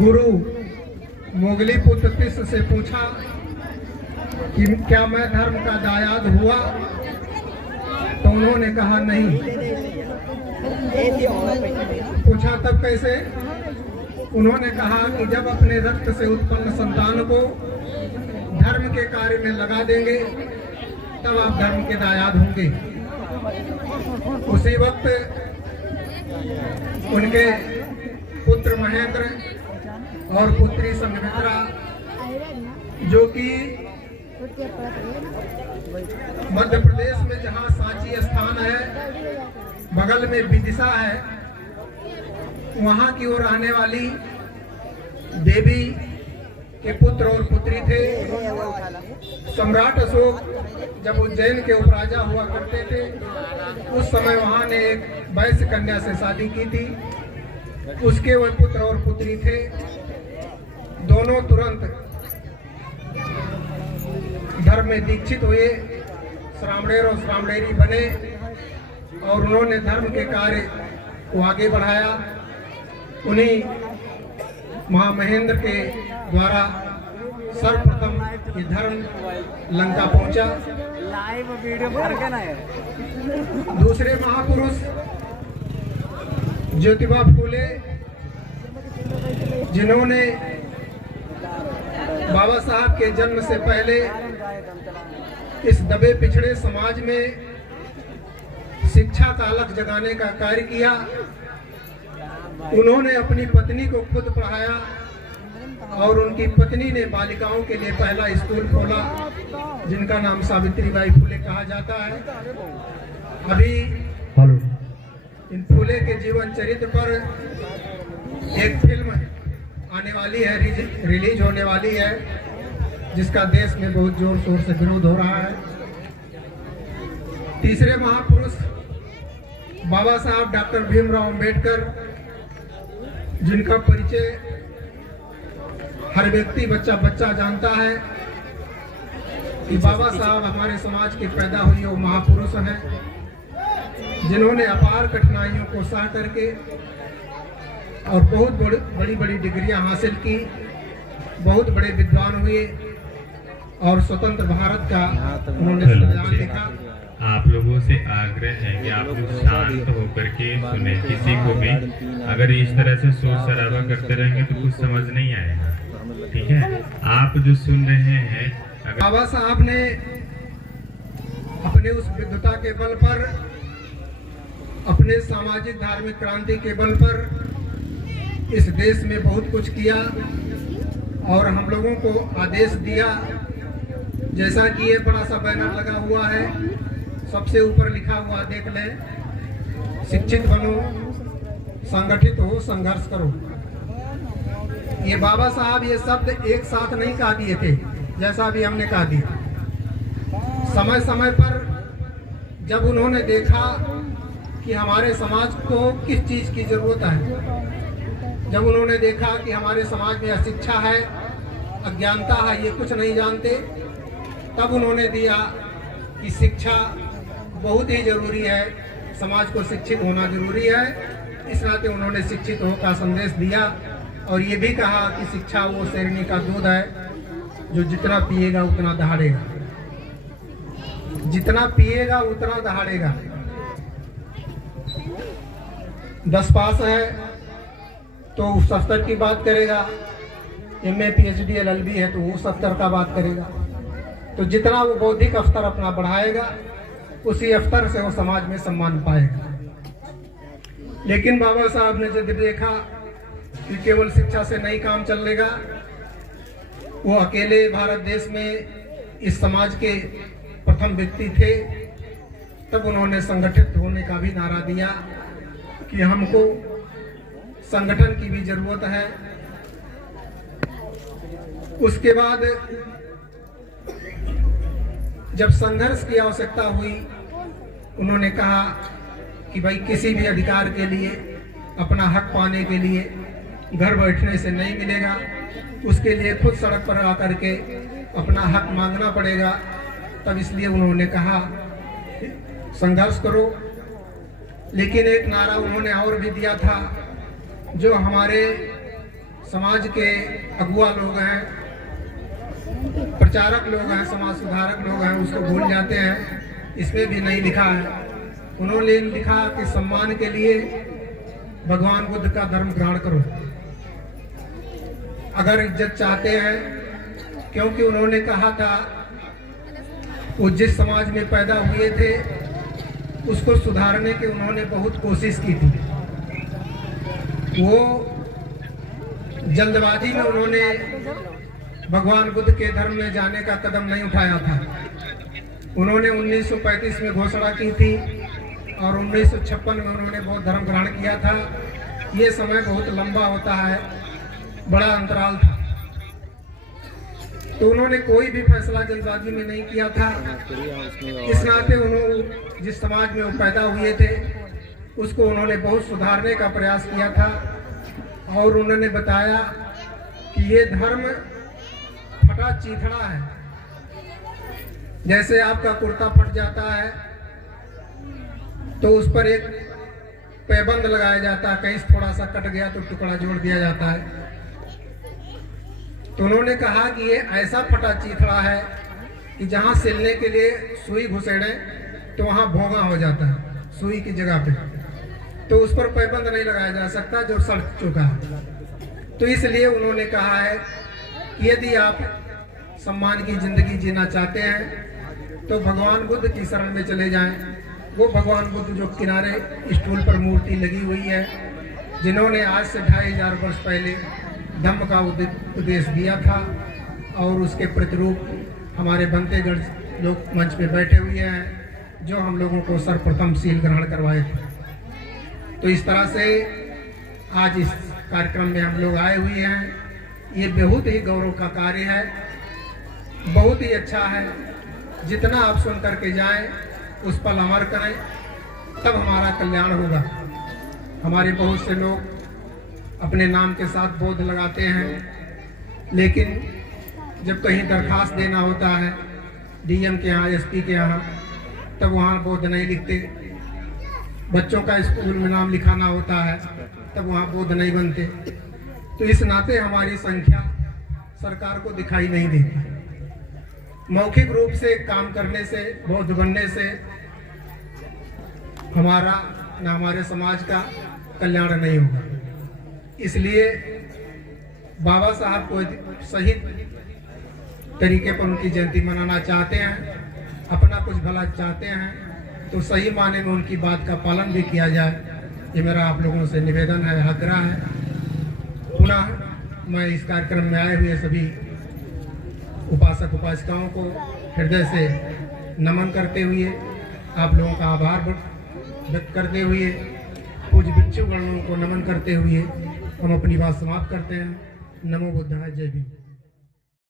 गुरु Mowgli पुत्र तिष्ठ से पूछा कि क्या मैं धर्म का दायाद हुआ? तो उन्होंने कहा नहीं। पूछा तब कैसे? उन्होंने कहा कि जब अपने रक्त से उत्पन्न संतान को धर्म के कार्य में लगा देंगे तब आप धर्म के दायाद होंगे। उसी वक्त उनके पुत्र महेंद्र और पुत्री संघमित्रा, जो कि मध्य प्रदेश में जहाँ सांची स्थान है, बगल में विदिशा है, वहाँ की ओर रहने वाली देवी के पुत्र और पुत्री थे। सम्राट अशोक जब उज्जैन के उपराजा हुआ करते थे, उस समय वहाँ ने एक वैश्य कन्या से शादी की थी। उसके वह पुत्र और पुत्री थे। दोनों तुरंत धर्म में दीक्षित हुए, श्रामणेर और श्रामणेरी बने और उन्होंने धर्म के कार्य को आगे बढ़ाया। उन्हीं महामहेंद्र के द्वारा सर्वप्रथम ये धर्म लंका पहुंचा। लाइव वीडियो भर के ना है। दूसरे महापुरुष ज्योतिबा फूले, जिन्होंने बाबा साहब के जन्म से पहले इस दबे पिछड़े समाज में शिक्षा का अलख जगाने का कार्य किया। उन्होंने अपनी पत्नी को खुद पढ़ाया और उनकी पत्नी ने बालिकाओं के लिए पहला स्कूल खोला, जिनका नाम सावित्रीबाई फूले कहा जाता है। अभी इन फूले के जीवन चरित्र पर एक फिल्म आने वाली है, रिलीज होने वाली है, जिसका देश में बहुत जोर शोर से विरोध हो रहा है। तीसरे महापुरुष बाबा साहब डॉक्टर भीमराव अंबेडकर, जिनका परिचय हर व्यक्ति बच्चा बच्चा जानता है कि बाबा साहब हमारे समाज के पैदा हुए वो महापुरुष हैं, जिन्होंने अपार कठिनाइयों को सह करके और बहुत बड़ी बड़ी डिग्रियां हासिल की, बहुत बड़े विद्वान हुए और स्वतंत्र भारत का उन्होंने संविधान लिखा। आप लोगों से आग्रह है कि आप लोग शांत होकर के सुने। किसी को भी अगर इस तरह से शोर शराबा करते रहेंगे तो कुछ समझ नहीं आएगा, ठीक है? आप जो सुन रहे हैं, बाबा साहब ने अपने उस विद्वता के बल पर, अपने सामाजिक धार्मिक क्रांति के बल पर इस देश में बहुत कुछ किया और हम लोगों को आदेश दिया। जैसा कि ये बड़ा सा बैनर लगा हुआ है, सबसे ऊपर लिखा हुआ देख लें, शिक्षित बनो, संगठित हो, संघर्ष करो। ये बाबा साहब ये शब्द एक साथ नहीं कहा दिए थे, जैसा भी हमने कहा दिया। समय समय पर जब उन्होंने देखा कि हमारे समाज को किस चीज़ की ज़रूरत है, जब उन्होंने देखा कि हमारे समाज में अशिक्षा है, अज्ञानता है, ये कुछ नहीं जानते, तब उन्होंने दिया कि शिक्षा बहुत ही ज़रूरी है, समाज को शिक्षित होना ज़रूरी है। इस नाते उन्होंने शिक्षित हो का संदेश दिया और ये भी कहा कि शिक्षा वो शेरनी का दूध है जो जितना पिएगा उतना दहाड़ेगा, जितना पिएगा उतना दहाड़ेगा। 10 पास है तो उस स्तर की बात करेगा, MA PhD LLB है तो उस स्तर का बात करेगा। तो जितना वो बौद्धिक स्तर अपना बढ़ाएगा, उसी स्तर से वो समाज में सम्मान पाएगा। लेकिन बाबा साहब ने जब देखा कि केवल शिक्षा से नहीं काम चलेगा, वो अकेले भारत देश में इस समाज के प्रथम व्यक्ति थे, तब उन्होंने संगठित होने का भी नारा दिया कि हमको संगठन की भी जरूरत है। उसके बाद जब संघर्ष की आवश्यकता हुई, उन्होंने कहा कि भाई किसी भी अधिकार के लिए, अपना हक पाने के लिए घर बैठने से नहीं मिलेगा, उसके लिए खुद सड़क पर आकर के अपना हक मांगना पड़ेगा। तब इसलिए उन्होंने कहा संघर्ष करो। लेकिन एक नारा उन्होंने और भी दिया था, जो हमारे समाज के अगुआ लोग हैं, प्रचारक लोग हैं, समाज सुधारक लोग हैं, उसको भूल जाते हैं। इसमें भी नहीं लिखा है। उन्होंने लिखा कि सम्मान के लिए भगवान बुद्ध का धर्म ग्रहण करो। अगर इज्जत चाहते हैं, क्योंकि उन्होंने कहा था वो जिस समाज में पैदा हुए थे उसको सुधारने की उन्होंने बहुत कोशिश की थी। वो जल्दबाजी में उन्होंने भगवान बुद्ध के धर्म में जाने का कदम नहीं उठाया था। उन्होंने 1935 में घोषणा की थी और 1956 में उन्होंने बौद्ध धर्म ग्रहण किया था। ये समय बहुत लंबा होता है, बड़ा अंतराल था, तो उन्होंने कोई भी फैसला जल्दबाजी में नहीं किया था। इस नाते उन्होंने जिस समाज में वो पैदा हुए थे उसको उन्होंने बहुत सुधारने का प्रयास किया था और उन्होंने बताया कि ये धर्म फटा चीथड़ा है। जैसे आपका कुर्ता फट जाता है तो उस पर एक पैबंद लगाया जाता है, कहीं थोड़ा सा कट गया तो टुकड़ा जोड़ दिया जाता है। तो उन्होंने कहा कि ये ऐसा फटा चीथड़ा है कि जहां सिलने के लिए सुई घुसेड़े तो वहां भोंगा हो जाता है सुई की जगह पे, तो उस पर पैबंद नहीं लगाया जा सकता जो सड़ चुका है। तो इसलिए उन्होंने कहा है कि यदि आप सम्मान की जिंदगी जीना चाहते हैं तो भगवान बुद्ध की शरण में चले जाएं। वो भगवान बुद्ध जो किनारे स्टूल पर मूर्ति लगी हुई है, जिन्होंने आज से 2500 वर्ष पहले धम्म का उपदेश दिया था, और उसके प्रतिरूप हमारे बनतेगढ़ लोग मंच पे बैठे हुए हैं जो हम लोगों को सर्वप्रथम शील ग्रहण करवाए थे। तो इस तरह से आज इस कार्यक्रम में हम लोग आए हुए हैं। ये बहुत ही गौरव का कार्य है, बहुत ही अच्छा है। जितना आप सुन करके जाएं उस पर अमर करें, तब हमारा कल्याण होगा। हमारे बहुत से लोग अपने नाम के साथ बौद्ध लगाते हैं, लेकिन जब कहीं दरखास्त देना होता है डीएम के यहाँ, एसपी के यहाँ, तब वहाँ बौद्ध नहीं लिखते। बच्चों का स्कूल में नाम लिखाना होता है तब वहाँ बौद्ध नहीं बनते। तो इस नाते हमारी संख्या सरकार को दिखाई नहीं देती। मौखिक रूप से काम करने से, बौद्ध बनने से हमारा न हमारे समाज का कल्याण नहीं होगा। इसलिए बाबा साहब को सही तरीके पर उनकी जयंती मनाना चाहते हैं, अपना कुछ भला चाहते हैं, तो सही माने में उनकी बात का पालन भी किया जाए। ये मेरा आप लोगों से निवेदन है, आग्रह है। पुनः मैं इस कार्यक्रम में आए हुए सभी उपासक उपासिकाओं को हृदय से नमन करते हुए, आप लोगों का आभार व्यक्त करते हुए, पूज्य भिक्षुगणों को नमन करते हुए हम अपनी बात समाप्त करते हैं। नमो बुद्धाय, जय भीम।